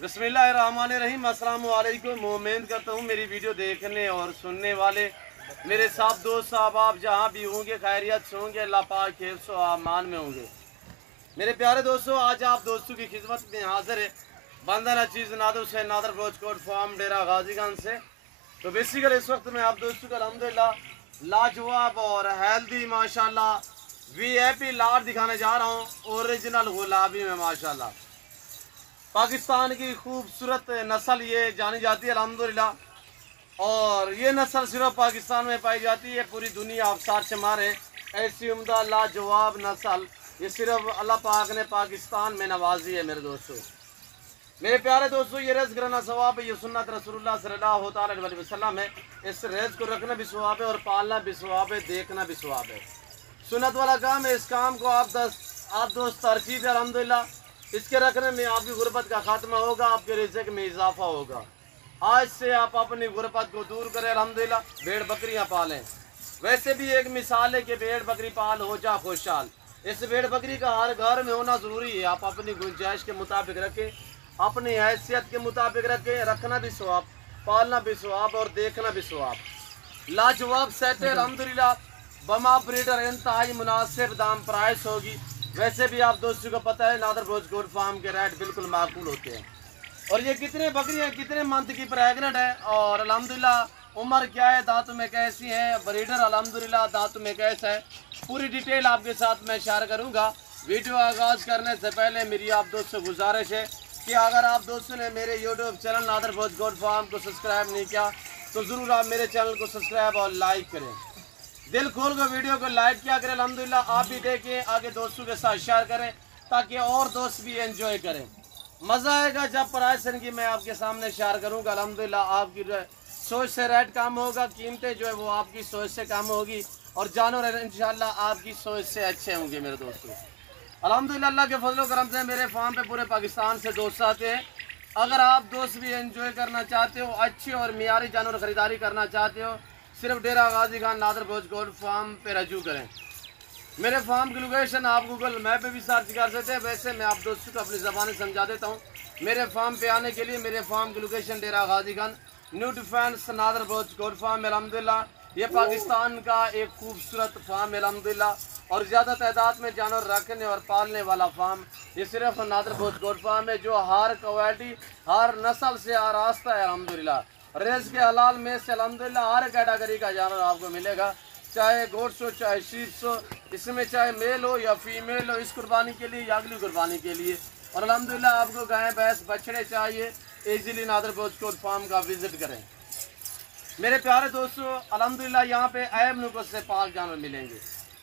बिस्मिल्लाहिर्रहमानिर्रहीम। अस्सलाम वालेकुम। उम्मीद करता हूँ मेरी वीडियो देखने और सुनने वाले मेरे साथ दोस्त साहब आप जहाँ भी होंगे खैरियत से होंगे, अल्लाह पाक हिफ्ज़ व अमान में होंगे। मेरे प्यारे दोस्तों, आज आप दोस्तों की खिदमत में हाजिर है बंदर अजीज़ नादर हुसैन नादर रोजकोट फार्म डेरा गाजीगंज से। तो बेसिकली इस वक्त मैं आप दोस्तों को अल्हम्दुलिल्लाह लाजवाब और हेल्दी माशाल्लाह वीआईपी लाट दिखाने जा रहा हूँ। ओरिजिनल गुलाबी में माशाल्लाह पाकिस्तान की खूबसूरत नस्ल ये जानी जाती है अल्हम्दुलिल्लाह। और ये नस्ल सिर्फ पाकिस्तान में पाई जाती है, पूरी दुनिया अवसार से मारे ऐसी उम्दा लाजवाब नस्ल ये सिर्फ अल्लाह पाक ने पाकिस्तान में नवाजी है। मेरे दोस्तों, मेरे प्यारे दोस्तों, ये रेज़ करना सवाब है, ये सुन्नत रसूलुल्लाह सल्लल्लाहु अलैहि वसल्लम है। इस रेज़ को रखना भी सवाब है और पालना भी सवाब है, देखना भी सवाब है। सुन्नत वाला काम है, इस काम को आप दोस्त तरजीह है अल्हम्दुलिल्लाह। इसके रखने में आपकी गुर्बत का खात्मा होगा, आपके रिज़्क़ में इजाफा होगा। आज से आप अपनी गुर्बत को दूर करें अल्हम्दुलिल्लाह। भेड़ बकरियां पालें। वैसे भी एक मिसाल है कि भेड़ बकरी पाल हो जा खुशहाल। इस भेड़ बकरी का हर घर में होना ज़रूरी है। आप अपनी गुंजाइश के मुताबिक रखें, अपनी हैसियत के मुताबिक रखें। रखना भी सवाब, पालना भी सवाब और देखना भी सवाब। लाजवाब सेट है अल्हम्दुलिल्लाह। बमा ब्रीडर इंतहाई मुनासिब दाम प्राइस होगी। वैसे भी आप दोस्तों को पता है नादर रोजकोट फार्म के रेट बिल्कुल माकूल होते हैं। और ये कितने बकरियां कितने मंथ की प्रेगनेंट है और अल्हम्दुलिल्लाह उम्र क्या है, दांतों में कैसी है, ब्रीडर अल्हम्दुलिल्लाह दांतों में कैसा है, पूरी डिटेल आपके साथ मैं शेयर करूंगा। वीडियो आगाज़ करने से पहले मेरी आप दोस्तों से गुजारिश है कि अगर आप दोस्तों ने मेरे यूट्यूब चैनल नादर रोजकोट फार्म को सब्सक्राइब नहीं किया तो ज़रूर आप मेरे चैनल को सब्सक्राइब और लाइक करें। दिल खोल कर वीडियो को लाइक किया करें अल्हम्दुलिल्लाह। आप भी देखें, आगे दोस्तों के साथ शेयर करें ताकि और दोस्त भी एंजॉय करें। मज़ा आएगा जब प्राइस इनकी मैं आपके सामने शेयर करूंगा अल्हम्दुलिल्लाह। आपकी सोच से रेट कम होगा, कीमतें जो है वो आपकी सोच से कम होगी और जानवर इंशाल्लाह आपकी सोच से अच्छे होंगे। मेरे दोस्तों अल्हम्दुलिल्लाह अल्लाह के फजल करम से मेरे फार्म पे पूरे पाकिस्तान से दोस्त आते हैं। अगर आप दोस्त भी एंजॉय करना चाहते हो, अच्छे और मियारी जानवर ख़रीदारी करना चाहते हो, सिर्फ डेरा गाजीगंज नादर रोजकोट फार्म पे रजू करें। मेरे फार्म की लोकेशन आप गूगल मैप पे भी सर्च कर सकते हैं। वैसे मैं आप दोस्तों को अपनी ज़बान समझा देता हूँ। मेरे फार्म पे आने के लिए मेरे फार्म की लोकेशन डेरा गाजीगंज न्यू डिफेंस नादर रोजकोट फार्म अल्हम्दुलिल्लाह। ये पाकिस्तान का एक खूबसूरत फार्म है अल्हम्दुलिल्लाह और ज़्यादा तादाद में जानवर रखने और पालने वाला फार्म ये सिर्फ नादर रोजकोट फार्म है, जो हर क्वालिटी हर नस्ल से आरास्ता है अल्हम्दुलिल्लाह। रेस के हलाल में से अल्हम्दुलिल्लाह हर कैटेगरी का जानवर आपको मिलेगा, चाहे गोट्स हो चाहे शीप्स हो, इसमें चाहे मेल हो या फीमेल हो, इस कुर्बानी के लिए या अगली कुर्बानी के लिए। और अल्हम्दुलिल्लाह आपको गाय भैंस बछड़े चाहिए, इजीली नादर रोजकोट फार्म का विजिट करें। मेरे प्यारे दोस्तों अल्हम्दुलिल्लाह यहाँ पे ऐब नुकस से पाक जानवर मिलेंगे,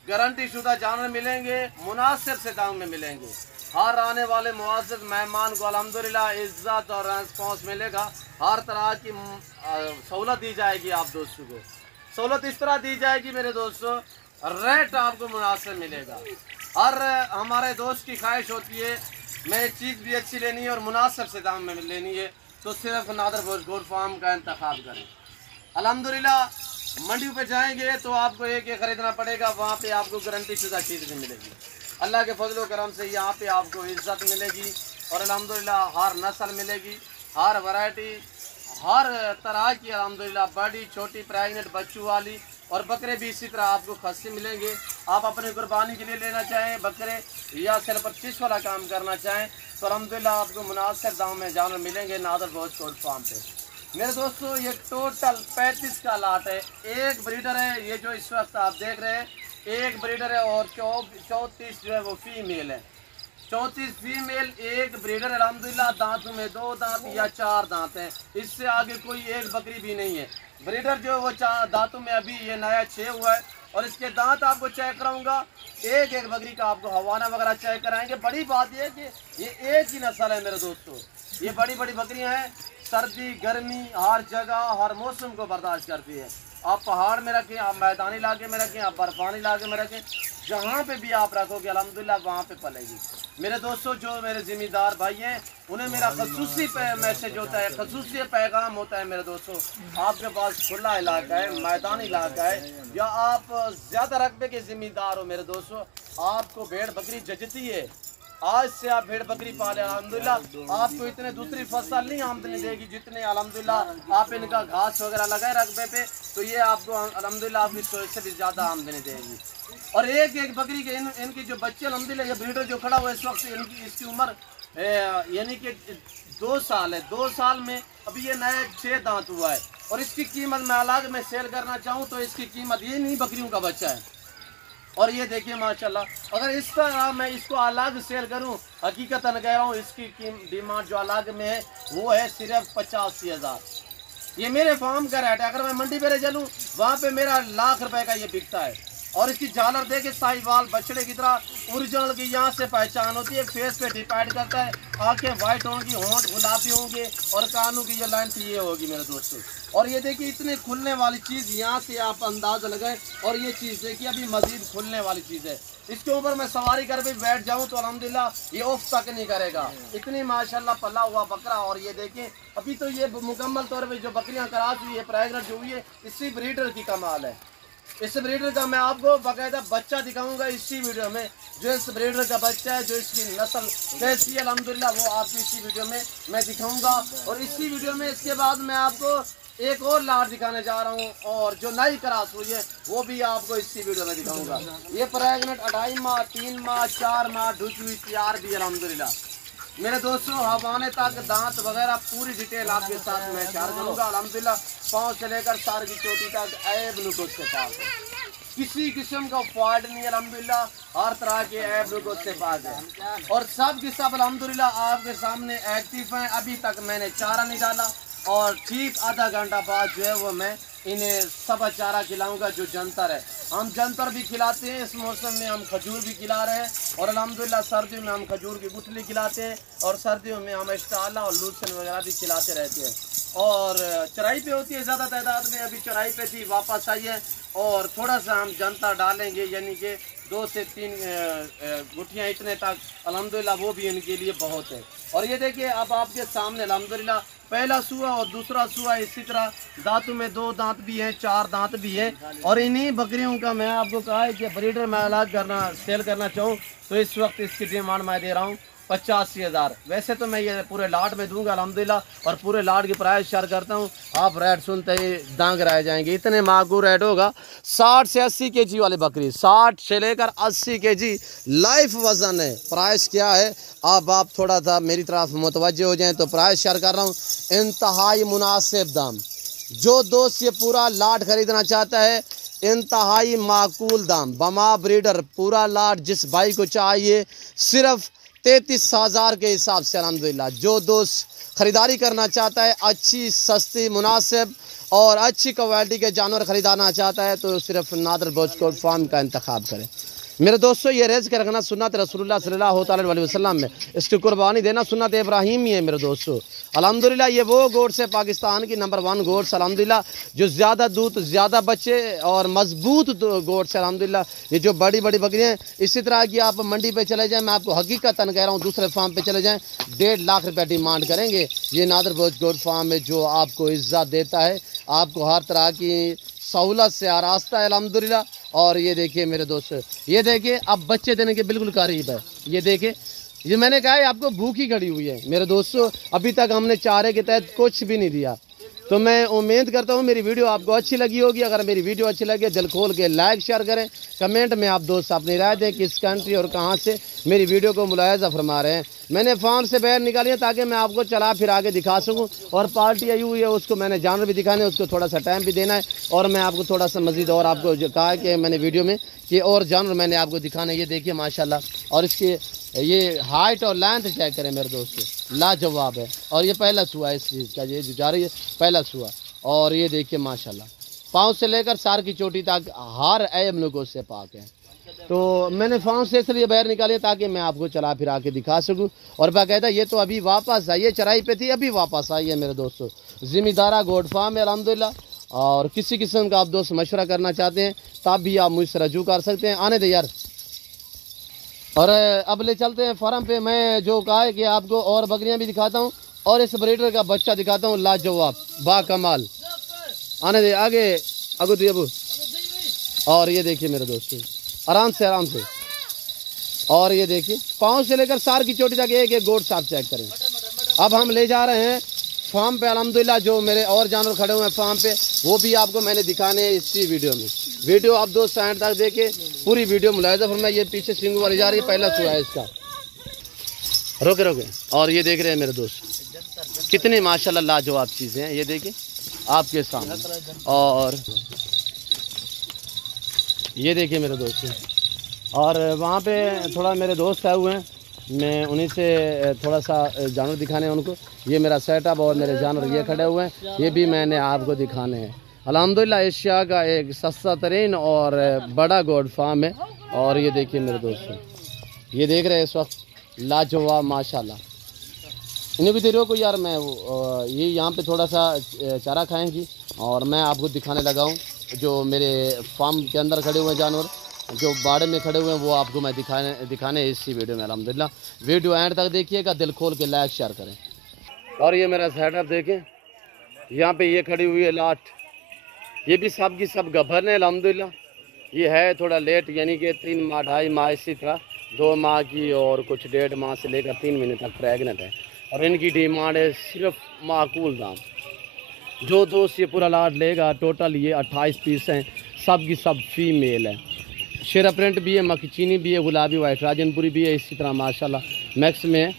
गारंटी शुदा जानवर मिलेंगे, मुनासिब से दाम में मिलेंगे। हर आने वाले मुआज़्ज़ज़ मेहमान को अल्हम्दुलिल्लाह इज़्ज़त और रिस्पॉन्स मिलेगा। हर तरह की सहूलत दी जाएगी। आप दोस्तों को सहूलत इस तरह दी जाएगी मेरे दोस्तों, रेट आपको मुनासिब मिलेगा। हर हमारे दोस्त की ख्वाहिश होती है मैं चीज़ भी अच्छी लेनी है और मुनासिब से दाम में लेनी है, तो सिर्फ नादर रोजकोट फार्म का इंतखाब करें। अल्हम्दुलिल्लाह मंडी पे जाएंगे तो आपको एक ख़रीदना पड़ेगा, वहाँ पे आपको गारंटी शुदा चीज़ भी मिलेगी। अल्लाह के फजल करम से यहाँ पे आपको इज़्ज़त मिलेगी और अल्हम्दुलिल्लाह हर नस्ल मिलेगी, हर वैरायटी हर तरह की अल्हम्दुलिल्लाह, बड़ी छोटी प्रेगनेंट बच्चों वाली और बकरे भी इसी तरह आपको खस्सी मिलेंगे। आप अपनी कुर्बानी के लिए लेना चाहें बकरे या सिर्फ परचेस वाला काम करना चाहें तो अल्हम्दुलिल्लाह आपको मुनासिब दाम में जानवर मिलेंगे नादर रोजकोट फार्म पे। मेरे दोस्तों ये टोटल 35 का लाट है। एक ब्रीडर है, ये जो इस वक्त आप देख रहे हैं एक ब्रीडर है और 34 जो है वो फीमेल है। 34 फीमेल एक ब्रीडर अल्हम्दुलिल्लाह। दांतों में 2 दांत या 4 दांत हैं, इससे आगे कोई एक बकरी भी नहीं है। ब्रीडर जो है वो 4 दांतों में अभी ये नया 6 हुआ है और इसके दांत आपको चेक कराऊंगा। एक एक बकरी का आपको हवाना वगैरह चेक कराएंगे। बड़ी बात यह है कि ये एक ही नस्ल है मेरे दोस्तों। ये बड़ी बड़ी बकरियां हैं, सर्दी गर्मी हर जगह हर मौसम को बर्दाश्त करती है। आप पहाड़ में रखें, आप मैदानी इलाके में रखें, आप बर्फानी इलाके में रखें, जहाँ पे भी आप रखोगे अल्हम्दुलिल्लाह वहाँ पे पलेगी। मेरे दोस्तों जो मेरे ज़िम्मेदार भाई हैं उन्हें मेरा खसूसी मैसेज होता है, खसूसी पैगाम होता है। मेरे दोस्तों आपके पास खुला इलाका है, मैदानी इलाका है या आप ज़्यादा रकबे के ज़िम्मेदार हो, मेरे दोस्तों आपको भेड़ बकरी जचती है आज से आप भेड़ बकरी पाले अल्हम्दुलिल्लाह, आपको इतने दूसरी फसल नहीं आमदनी देगी जितने अल्हम्दुलिल्लाह आप इनका घास वगैरह लगाए रकबे पे, तो ये आपको अल्हम्दुलिल्लाह आपकी सोच से भी ज़्यादा आमदनी देगी। और एक एक बकरी के इनकी जो बच्चे अल्हम्दुलिल्लाह, ये ब्रीडर जो खड़ा हुआ है इस वक्त, इसकी उम्र यानी कि 2 साल है। 2 साल में अभी ये नए 6 दांत हुआ है। और इसकी कीमत मैं अलग में सेल करना चाहूँ तो इसकी कीमत ये नहीं बकरियों का बच्चा है। और ये देखिए माशाल्लाह, अगर इस तरह मैं इसको अलग सेल करूं, हकीकतन कह रहा हूँ, इसकी डिमांड जो अलग में है वो है सिर्फ 85,000। ये मेरे फार्म का रेट है। अगर मैं मंडी पे चलूँ वहाँ पे मेरा लाख रुपए का ये बिकता है। और इसकी झालर देखे साहिवाल बछड़े की तरह ओरिजिनल की यहाँ से पहचान होती है। फेस पे डिपेंड करता है, आंखें वाइट होंगी, होंठ गुलाबी होंगे और कानों की ये लेंथ ये होगी मेरे दोस्तों। और ये देखिए इतनी खुलने वाली चीज़, यहाँ से आप अंदाज़ा लगाएं। और ये चीज़ देखिए अभी मजीद खुलने वाली चीज़ है। इसके ऊपर मैं सवारी कर भी बैठ जाऊँ तो अल्हम्दुलिल्लाह ये ऑफ तक नहीं करेगा, इतनी माशाल्लाह पला हुआ बकरा। और ये देखें अभी तो ये मुकम्मल तौर पर जो बकरियाँ क्रॉस हुई है, प्रेग्नेंट जो हुई है, इसी ब्रीडर की कमाल है। इस ब्रीडर का मैं आपको बाकायदा बच्चा दिखाऊंगा इसी वीडियो में, जो इस ब्रीडर का बच्चा है, जो इसकी नस्ल कैसी है अल्हम्दुलिल्लाह वो आपको इसी वीडियो में मैं दिखाऊंगा। और इसी वीडियो में इसके बाद मैं आपको एक और लाट दिखाने जा रहा हूँ, और जो नई क्रॉस हुई है वो भी आपको इसी वीडियो में दिखाऊंगा। ये प्रेग्नेंट 2.5 माह, 3 माह, 4 माह ढुकी हुई तैयार भी अल्हम्दुलिल्लाह मेरे दोस्तों। हवाने तक दांत वगैरह पूरी डिटेल आपके साथ मैं शेयर करूँगा अल्हम्दुलिल्लाह। पाँव से लेकर सार की चोटी तक ऐब नुकुस के पास है, किसी किस्म का फॉल्ट नहीं है अल्हम्दुलिल्लाह। हर तरह के ऐब नुकुस से पास है। और सब की सब अल्हम्दुलिल्लाह आपके सामने एक्टिव हैं। अभी तक मैंने चारा नहीं डाला, और ठीक आधा घंटा बाद जो है वो मैं इन्हें सब चारा खिलाऊंगा जो जंतर है। हम जंतर भी खिलाते हैं, इस मौसम में हम खजूर भी खिला रहे हैं। और अल्हम्दुलिल्लाह सर्दियों में हम खजूर की गुठली खिलाते हैं, और सर्दियों में हम इस्टाला और लूसन वगैरह भी खिलाते रहते हैं। और चराई पे होती है ज़्यादा तादाद में, अभी चराई पे थी वापस आई है। और थोड़ा सा हम जंतर डालेंगे, यानी कि 2 से 3 गुठियाँ इतने तक अल्हम्दुलिल्लाह, वो भी इनके लिए बहुत है। और ये देखिए अब आपके सामने अल्हम्दुलिल्लाह पहला सुआ और दूसरा सुआ, इसी तरह दांतों में 2 दांत भी हैं, 4 दांत भी है। और इन्हीं बकरियों का मैं आपको कहा है कि ब्रीडर मैं अलग करना सेल करना चाहूँ तो इस वक्त इसकी डिमांड मैं दे रहा हूँ 85,000। वैसे तो मैं ये पूरे लाट में दूंगा अल्हम्दुलिल्लाह, और पूरे लाट की प्राइस शेयर करता हूँ। आप रेट सुनते ही दांग रह जाएंगे, इतने माकूल रेट होगा। 60 से 80 केजी वाली बकरी, 60 से लेकर 80 केजी लाइफ वजन है। प्राइस क्या है, अब आप थोड़ा सा मेरी तरफ मुतवज्जो हो जाएं तो प्राइस शेयर कर रहा हूँ। इंतहाई मुनासिब दाम, जो दोस्त ये पूरा लाट खरीदना चाहता है इंतहाई माकूल दाम, बमा ब्रीडर पूरा लाट जिस भाई को चाहिए सिर्फ 33,000 के हिसाब से अल्हम्दुलिल्लाह। जो दोस्त ख़रीदारी करना चाहता है, अच्छी सस्ती मुनासिब और अच्छी क्वालिटी के जानवर ख़रीदाना चाहता है तो सिर्फ नादर बोचकोट फार्म का इंतखाब करें। मेरे दोस्तों ये रेज़ के रखना सुन्नत रसूलुल्लाह सल्लल्लाहु अलैहि वसल्लम में, इसकी कुर्बानी देना सुन्नत इब्राहीमी है मेरे दोस्तों। अल्हम्दुलिल्लाह ये वो गोट्स है पाकिस्तान की नंबर 1 गोट्स अल्हम्दुलिल्लाह, जो ज़्यादा दूध, ज़्यादा बच्चे और मजबूत गोट्स है अल्हम्दुलिल्लाह। ये जो बड़ी बड़ी बकरियाँ हैं, इसी तरह की आप मंडी पे चले जाएँ, मैं आपको हकीकतन कह रहा हूँ, दूसरे फार्म पे चले जाएँ 1.5 लाख रुपये डिमांड करेंगे। ये नादर बोच गोट फार्म है जो आपको इज्जत देता है, आपको हर तरह की सहूलत से आरास्ता है अल्हम्दुलिल्लाह। और ये देखिए मेरे दोस्तों, ये देखिए अब बच्चे देने के बिल्कुल करीब है। ये देखिए, ये मैंने कहा है आपको भूखी खड़ी हुई है मेरे दोस्तों, अभी तक हमने चारे के तहत कुछ भी नहीं दिया। तो मैं उम्मीद करता हूँ मेरी वीडियो आपको अच्छी लगी होगी। अगर मेरी वीडियो अच्छी लगे दिल खोल के लाइक शेयर करें, कमेंट में आप दोस्त अपनी राय दें किस कंट्री और कहाँ से मेरी वीडियो को मुलाहिजा फरमा रहे हैं। मैंने फार्म से बाहर निकाली है ताकि मैं आपको चला फिर आगे दिखा सकूं। और पार्टी आई हुई है, उसको मैंने जानवर भी दिखाने है, उसको थोड़ा सा टाइम भी देना है। और मैं आपको थोड़ा सा मज़ीद और आपको जो कहा कि मैंने वीडियो में कि और जानवर मैंने आपको दिखाना है। ये देखिए माशाल्लाह, और इसकी ये हाइट और लेंथ चेक करें मेरे दोस्तों, लाजवाब है। और ये पहला सुआ है इस चीज़ का, ये जो जा रही है पहला सुआ। और ये देखिए माशाल्लाह, पाँव से लेकर सार की चोटी तक हर ऐब लोगों से पाक है। तो मैंने फार्म से इसलिए बाहर निकाली ताकि मैं आपको चला फिरा के दिखा सकूं। और बाकायदा ये तो अभी वापस आई है, चराई पे थी अभी वापस आई है मेरे दोस्तों। ज़िम्मेदारा गोट फार्म है अल्हम्दुलिल्लाह। और किसी किस्म का आप दोस्त मशवरा करना चाहते हैं तब भी आप मुझसे रजू कर सकते हैं। आने दे यार। और अब ले चलते हैं फार्म पे। मैं जो कहा है कि आपको और बकरियां भी दिखाता हूं और इस ब्रीडर का बच्चा दिखाता हूं, लाजवाब बाकमाल। आने दे आगे अगो अबू। और ये देखिए मेरे दोस्तों, आराम से आराम से। और ये देखिए पाँव से लेकर सार की चोटी तक एक एक गोट आप चेक करें। अब हम ले जा रहे हैं फार्म पे। अल्हम्दुलिल्लाह जो मेरे और जानवर खड़े हुए हैं फार्म पे, वो भी आपको मैंने दिखाने हैं इसी वीडियो में। वीडियो आप दोस्त एंड तक देखे, पूरी वीडियो मुलाहिजा फरमाइए। ये पीछे सिंगू वाली जा रही है, पहला सुआ है इसका। रोके रोके। और ये देख रहे हैं मेरे दोस्त कितनी माशाल्लाह लाजवाब चीज़ें हैं, ये देखिए आपके सामने। और ये देखिए मेरे दोस्त, और वहाँ पे थोड़ा मेरे दोस्त आए हुए हैं, मैं उन्हीं से थोड़ा सा जानवर दिखाने हैं उनको। ये मेरा सेटअप और मेरे जानवर ये खड़े हुए हैं, ये भी मैंने आपको दिखाने हैं। अल्हम्दुलिल्लाह एशिया का एक सस्ता तरीन और बड़ा गोड फार्म है। और ये देखिए मेरे दोस्तों, ये देख रहे हैं इस वक्त लाजवाब माशाल्लाह। इन्हें भी दे रहे हो को यार, मैं ये यहाँ पे थोड़ा सा चारा खाएंगी और मैं आपको दिखाने लगा हूँ जो मेरे फार्म के अंदर खड़े हुए जानवर, जो बाड़े में खड़े हुए हैं, वो आपको मैं दिखाने इसी वीडियो में। अल्हम्दुलिल्लाह वीडियो एंड तक देखिएगा, दिल खोल के लाइक शेयर करें। और ये मेरा सेटअप देखें, यहाँ पे ये खड़ी हुई है लाट, ये भी सब की सब गभर है अल्हम्दुलिल्लाह। ये है थोड़ा लेट, यानी कि 3 माह 2.5 माह, इसी तरह 2 माह की और कुछ 1.5 माह से लेकर 3 महीने तक प्रेगनेंट है। और इनकी डिमांड है सिर्फ माकूल दाम। जो दोस्त ये पूरा लाट लेगा, टोटल ये 28 पीस हैं, सब की सब फीमेल है। शेरा प्रिंट भी है, मकचीनी भी है, गुलाबी वाइट राजनपुरी भी है, इसी तरह माशाल्लाह मैक्स में है।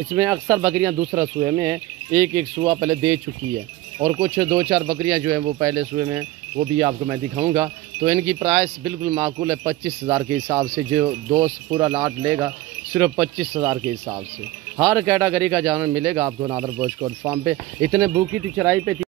इसमें अक्सर बकरियां दूसरा सूए में है, एक एक सूआ पहले दे चुकी है, और कुछ 2-4 बकरियां जो हैं वो पहले सूए में है, वो भी आपको मैं दिखाऊंगा। तो इनकी प्राइस बिल्कुल माकूल है, 25,000 के हिसाब से। जो दोस्त पूरा लाट लेगा सिर्फ 25,000 के हिसाब से। हर कैटेगरी का जानवर मिलेगा आपको नादर बोझ कोट फार्म पे। इतने भूखी थी चराई पे थी।